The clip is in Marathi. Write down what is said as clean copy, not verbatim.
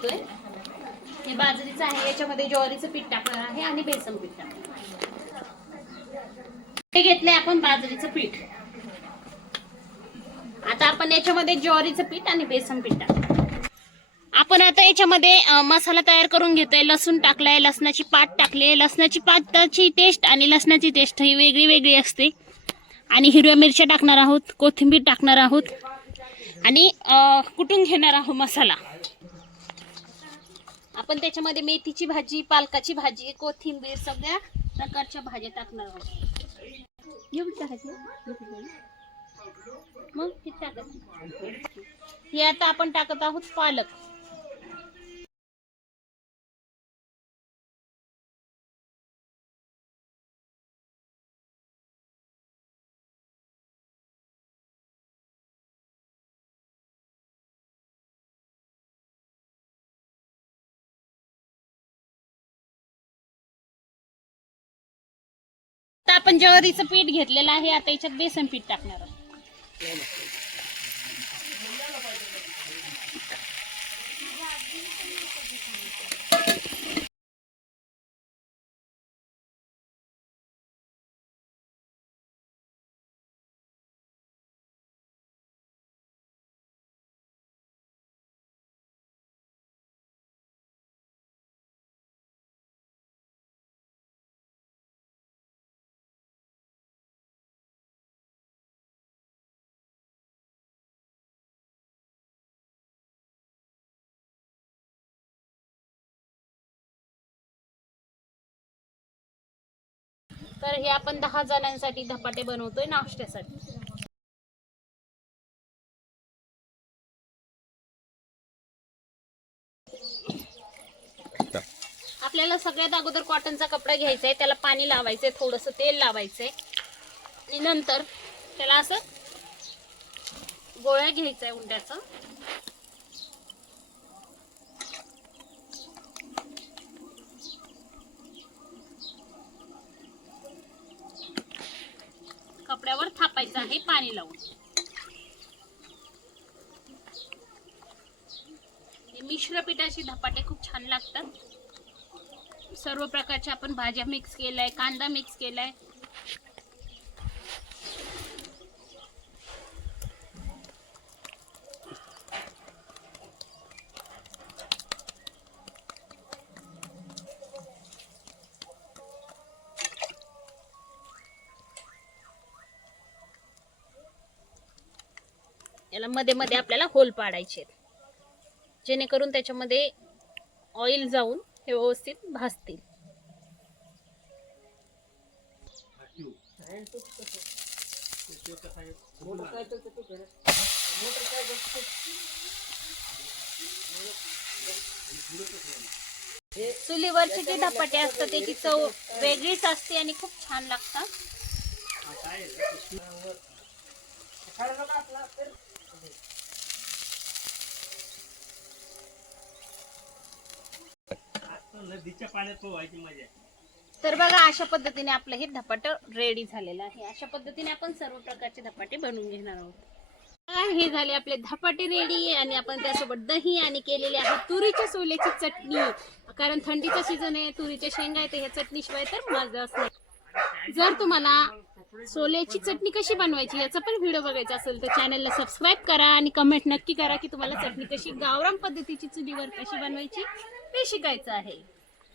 हे बाजरीचं आहे, याच्यामध्ये ज्वारीचं पीठ टाकणार आहे आणि बेसन पीठ टाकणार. हे घेतले आपण बाजरीचं पीठ. आता आपण याच्यामध्ये ज्वारीचं पीठ आणि बेसन पीठ टाकणार. आपण आता याच्यामध्ये मसाला तयार करून घेतोय. लसूण टाकलाय, लसणाची पात टाकली. लसणाची पाताची टेस्ट आणि लसणाची टेस्ट ही वेगळी वेगळी असते. आणि हिरव्या मिरच्या टाकणार आहोत, कोथिंबीर टाकणार आहोत आणि कुटून घेणार आहोत मसाला. आपण त्याच्यामध्ये मेथीची भाजी, पालकाची भाजी, कोथिंबीर सगळ्या प्रकारच्या भाज्या टाकणार आहोत. मग किती टाकायचं? हे आता आपण टाकत आहोत पालक. आता आपण ज्वारीचं पीठ घेतलेलं आहे. आता याच्यात बेसन पीठ टाकणार आहोत. तर हे आपण 10 जणांसाठी धपाटे बनवतोय नाश्त्यासाठी. आपल्याला सगळ्यात अगोदर कॉटनचा कपडा घ्यायचा आहे. त्याला पाणी लावायचंय, थोडंसं तेल लावायचंय आणि नंतर त्याला असं गोळ्या घ्यायचंय उंड्याचं. कपड्यावर थापायचं आहे पाणी लावून. मिश्र पिठाची धपाटे खूप छान लागतात. सर्व प्रकारच्या आपण भाज्या मिक्स केलाय, कांदा मिक्स केलाय. याला मध्ये मध्ये आपल्याला होल पाडायचे जेणेकरून त्याच्यामध्ये ऑइल जाऊन हे व्यवस्थित भाजतील. चुलीवरचे जे धपाटे असतात त्याची चव वेगळीच असते आणि खूप छान लागतात. तर बघा अशा पद्धतीने आपलं हे धपाट रेडी झालेलं आहे. अशा पद्धतीने आपण सर्व प्रकारचे धपाटे बनवून घेणार आहोत. हे झाले आपले धपाटे रेडी आणि आपण त्यासोबत दही आणि केलेले आहे तुरीच्या सोल्याची चटणी. कारण थंडीचा सीझन आहे, तुरीच्या शेंगा आहेत, ह्या चटणीशिवाय तर मजाच नाही. जर तुम्हाला सोल्याची चटणी कशी बनवायची याचा पण व्हिडिओ बघायचा असेल तर चॅनलला सबस्क्राईब करा आणि कमेंट नक्की करा की तुम्हाला चटणी कशी गावरान पद्धतीची चुलीवर कशी बनवायची ते शिकायचं आहे.